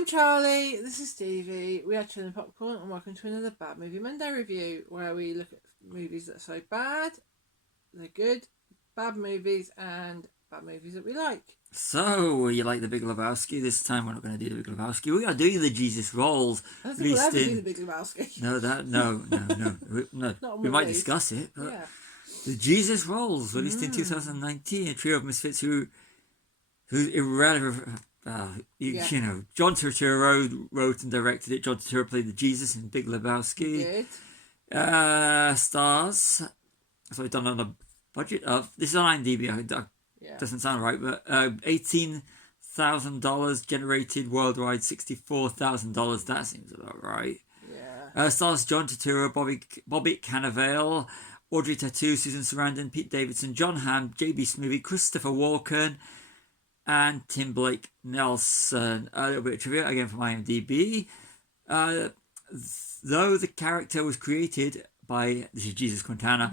I'm Charlie, this is Stevie, we are Chilling Popcorn, and welcome to another Bad Movie Monday review, where we look at movies that are so bad, they're good, bad movies, and bad movies that we like. So, you like The Big Lebowski? This time we're not going to do The Big Lebowski. We are doing the Jesus Rolls. I don't think we'll ever do The Big Lebowski. No. We might discuss it, but yeah. The Jesus Rolls, released in 2019, a trio of misfits who's irrelevant. You know, John Turturro wrote and directed it. John Turturro played the Jesus in Big Lebowski. Stars. So it's done on a budget of, this is on IMDb. Doesn't sound right, but $18,000 generated worldwide, $64,000. That seems about right. Yeah. Stars John Turturro, Bobby Cannavale, Audrey Tautou, Susan Sarandon, Pete Davidson, John Hamm, J.B. Smoovey, Christopher Walken, and Tim Blake Nelson. A little bit of trivia again from IMDb. Though the character was created by, this is Jesus Quintana,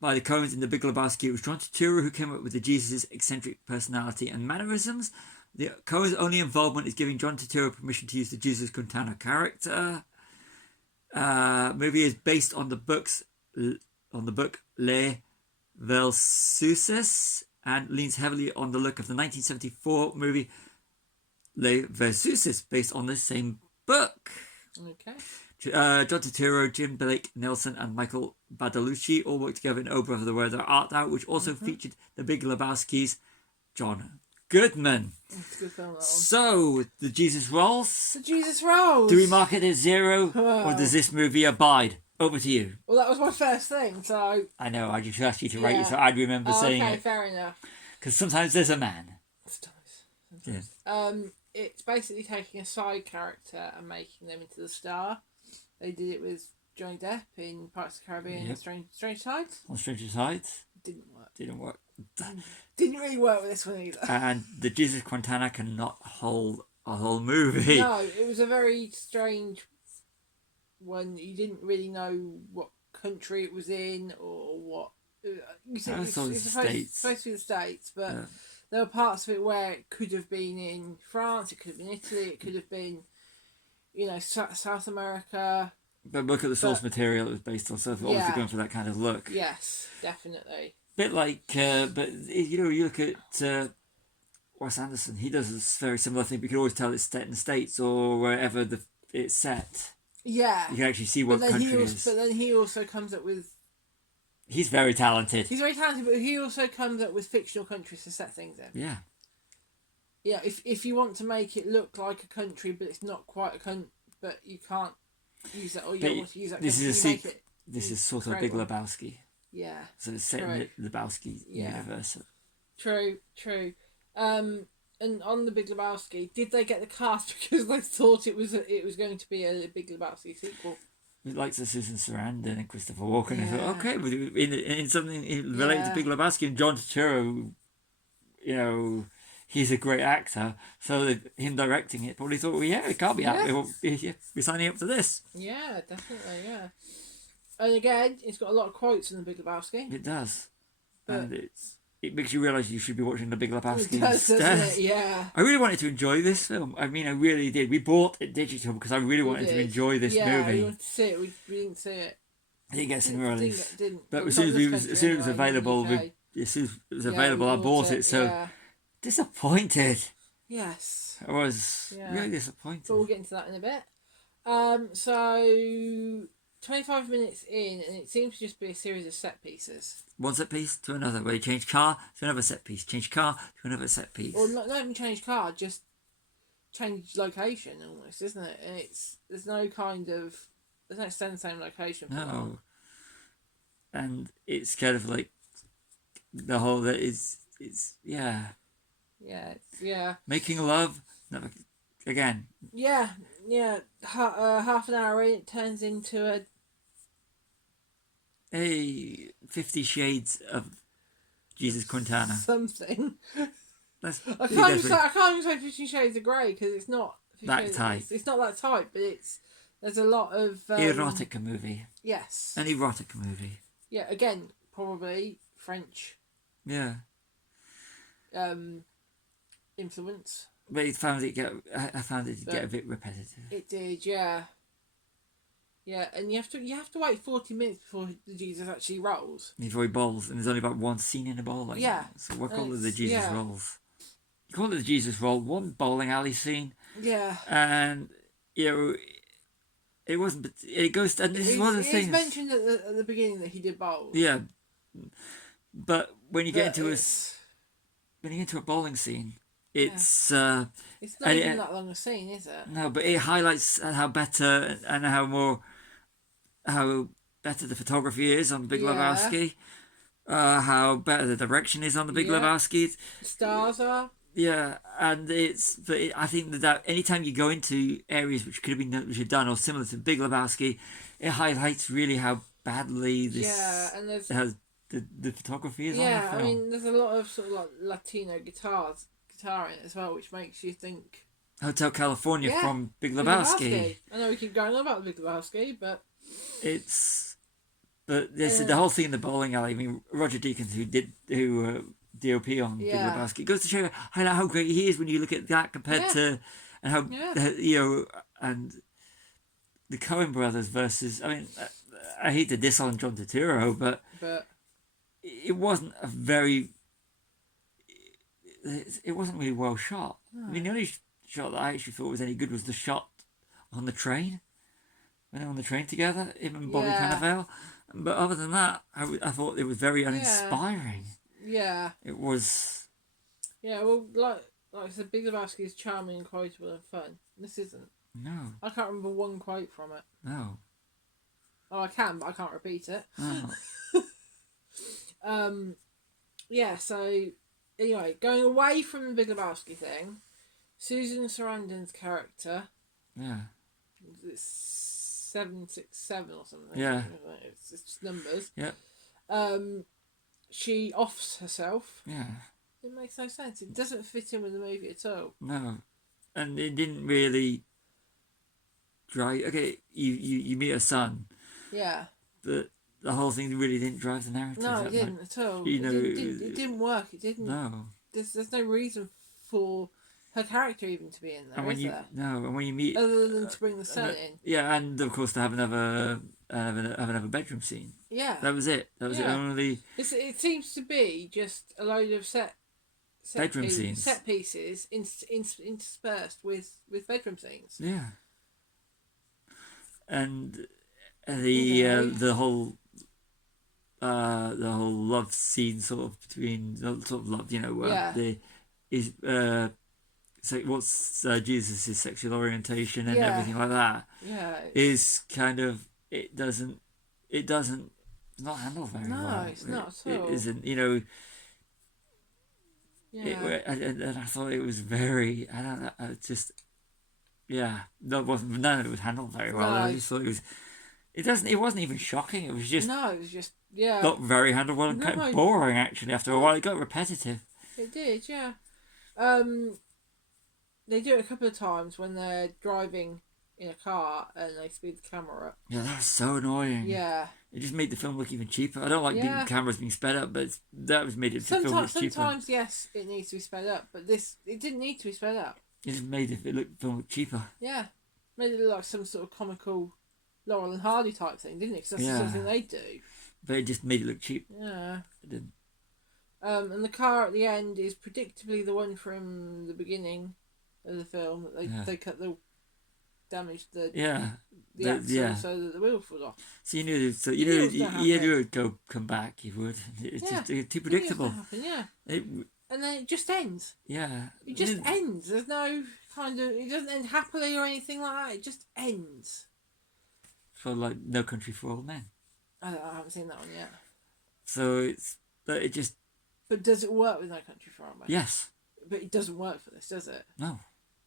by the Coens in The Big Lebowski, it was John Turturro who came up with the Jesus' eccentric personality and mannerisms. The Coens' only involvement is giving John Turturro permission to use the Jesus Quintana character. Movie is based on the book Les Versuses and leans heavily on the look of the 1974 movie Les Versuses, based on the same book. Okay. John Turturro, Jim Blake Nelson, and Michael Badalucci all worked together in Oh Brother, Where Thou Art Thou, which also featured The Big Lebowski's John Goodman. That's a good film, that one. So, the Jesus Rolls. The Jesus Rolls. Do we mark it as 0, or does this movie abide? Over to you. Well, that was my first thing, so... I know, I just asked you to rate it, so I'd remember saying it. Okay, fair enough. Because sometimes there's a man. Sometimes. Yeah. It's basically taking a side character and making them into the star. They did it with Johnny Depp in Pirates of the Caribbean and Strange Tides. On Stranger Tides. Didn't work. Didn't really work with this one either. And the Jesus Quintana cannot hold a whole movie. No, it was a very strange one. You didn't really know what country it was in or what. You said it's supposed to be the States, but there were parts of it where it could have been in France, it could have been Italy, it could have been, South America. But look at the source material it was based on, so obviously going for that kind of look. Yes, definitely. Bit like, but you look at Wes Anderson, he does a very similar thing, but you can always tell it's set in the States or wherever it's set. Yeah. You can actually see what country it is. But then he also comes up with... He's very talented. He's very talented, but he also comes up with fictional countries to set things in. Yeah. Yeah, if you want to make it look like a country, but it's not quite a country, but you can't use that, or you don't want to use that. This is sort of a Big Lebowski. Yeah. So it's set in the Lebowski universe. True. And on the Big Lebowski, did they get the cast because they thought it was going to be a Big Lebowski sequel? It likes the Susan Sarandon and Christopher Walken. I thought, okay, in something related to Big Lebowski, and John Turturro, he's a great actor, so him directing it probably thought, it can't be happening. We're signing up to this. Yeah, definitely, yeah. And again, it's got a lot of quotes in the Big Lebowski. It does, and it makes you realise you should be watching the Big Lebowski instead. Doesn't it? Yeah. I really wanted to enjoy this film. I mean, I really did. We bought it digital because I really wanted to enjoy this movie. Yeah, we wanted to see it. We didn't see it. I didn't get any release. But as soon as it was available, I bought it. So disappointed. Yes. I was really disappointed. But we'll get into that in a bit. So 25 minutes in, and it seems to just be a series of set pieces. One set piece to another, where you change car to another set piece, change car to another set piece. Or not even change car, just change location almost, isn't it? And there's no same location for no. And it's kind of like the whole that is Yeah. Making love, again. Yeah. Half an hour in, it turns into a 50 Shades of Jesus Quintana. Something. I can't even say 50 Shades of Grey because it's not that type. It's not that type, but there's a lot of erotica movie. Yes. An erotic movie. Yeah. Again, probably French. Yeah. Influence. But I found it to get a bit repetitive. It did, yeah. Yeah, and you have to wait 40 minutes before the Jesus actually rolls. Before he bowls, and there's only about one scene in the bowling. Yeah. So we'll call it the Jesus rolls. You call it the Jesus roll, one bowling alley scene. Yeah. And, you know, it wasn't. It goes. And this is one of the things. It's mentioned at the beginning that he did bowl. Yeah. But when you get into a bowling scene, it's not even that long a scene, is it? No, but it highlights how better and how better the photography is on the Big Lebowski, how better the direction is on the Big Lebowski. The stars are. Yeah, and I think that anytime you go into areas which could have been done or similar to Big Lebowski, it highlights really how badly and the photography is on the film. I mean, there's a lot of sort of like Latino guitar in it as well, which makes you think Hotel California from Big Lebowski. I know we keep going on about the Big Lebowski, but the whole thing in the bowling alley. I mean, Roger Deakins, who DOP on Big Lebowski, goes to show you how great he is when you look at that compared to and how and the Coen brothers versus. I mean, I hate to diss on John Turturro, but it wasn't a very. It wasn't really well shot. No. I mean, the only shot that I actually thought was any good was the shot on the train. When they were on the train together, him and Bobby Cannavale. But other than that, I thought it was very uninspiring. Yeah. It was. Yeah, well, like I said, Big Lebowski is charming and quotable and fun. This isn't. No. I can't remember one quote from it. No. Oh, I can, but I can't repeat it. Oh. Yeah, so anyway, going away from the Big Lebowski thing, Susan Sarandon's character. Yeah. It's 767 or something. Yeah. It's just numbers. Yeah. She offs herself. Yeah. It makes no sense. It doesn't fit in with the movie at all. No. And it didn't really drive. Okay, you meet her son. Yeah. But the whole thing really didn't drive the narrative. No, it didn't at all. You know, it didn't work. It didn't. No. There's no reason for her character even to be in there, is there? No, and when you meet, other than to bring the son in. Yeah, and of course to have another bedroom scene. Yeah. That was it. That was the only. It seems to be just a load of set pieces interspersed with bedroom scenes. Yeah. And the whole love scene sort of between sort of love, so what's Jesus' sexual orientation and everything like that is kind of it's not handled very well. No, it's not at all. It isn't, Yeah. And I thought it was very, I don't know, none of it was handled very well. No. I just thought it wasn't even shocking. It was just not very handled well and kind of boring actually. After a while, it got repetitive. It did, yeah. They do it a couple of times when they're driving in a car and they speed the camera up. Yeah, that was so annoying. Yeah. It just made the film look even cheaper. I don't like cameras being sped up, but that was made it to film look cheaper. Sometimes, yes, it needs to be sped up, but it didn't need to be sped up. It just made the film look cheaper. Yeah. Made it look like some sort of comical Laurel and Hardy type thing, didn't it? Because that's the sort of thing they do. But it just made it look cheap. Yeah. It did. And the car at the end is predictably the one from the beginning of the film. They cut the damaged the axle so that the wheel falls off. So you knew it would come back. You would. It's just too predictable. Happen, and then it just ends. Yeah. It just ends. There's no kind of. It doesn't end happily or anything like that. It just ends. For like No Country for Old Men. I haven't seen that one yet. So But does it work with No Country for Old Men? Yes. But it doesn't work for this, does it? No.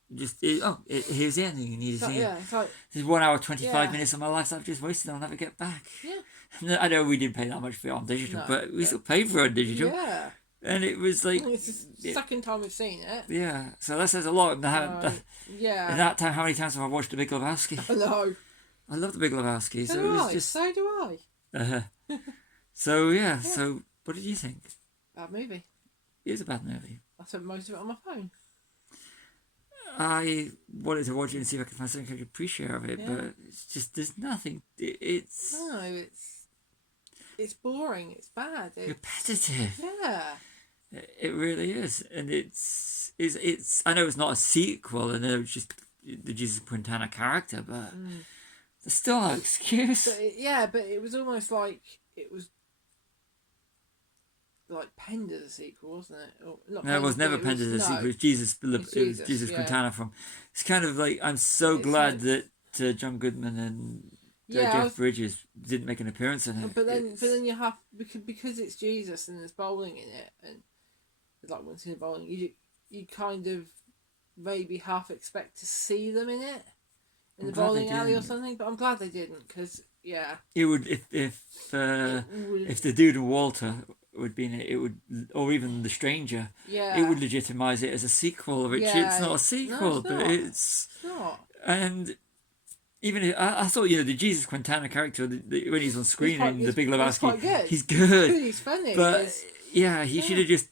Here's the ending you need to see. It's like, this is 1 hour 25 minutes of my life that I've just wasted. I'll never get back. Yeah. I know we didn't pay that much for it on digital, but we still paid for it on digital. Yeah. And it was like... It's the second time we've seen it. Yeah. So that says a lot. In that time, how many times have I watched The Big Lebowski? I know. I love The Big Lebowski. So do I. So what did you think? Bad movie. It was a bad movie. I spent most of it on my phone. I wanted to watch it and see if I could find something I could appreciate of it, but it's just there's nothing. It's boring. It's bad. It's repetitive. Yeah. It really is, and it's. I know it's not a sequel, and it's just the Jesus Quintana character, but there's still no excuse. But it was almost like it was. Like penned as a sequel, wasn't it? No, it was never penned as a sequel. It was Jesus. It was Jesus Quintana from. It's kind of like I'm so glad that John Goodman and Jeff Bridges didn't make an appearance in it. But then you have because it's Jesus and there's bowling in it, and it's like once in bowling, you kind of maybe half expect to see them in it in the bowling alley or something. But I'm glad they didn't because it would if the dude and Walter would be in it, it would, or even The Stranger, it would legitimize it as a sequel, which it's not a sequel, but it's not. And even I thought, the Jesus Quintana character, when he's on screen in The Big Lebowski, he's good. He's funny. But he should have just,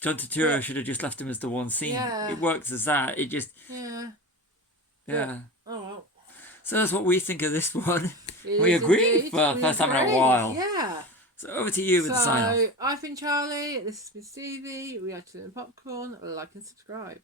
John Turturro should have just left him as the one scene. It works as that. It just Oh well. So that's what we think of this one. We agree for the first time in a while. Yeah. So over to you with the sign off. So I've been Charlie. This has been Stevie. We are Chilling Popcorn. Like and subscribe.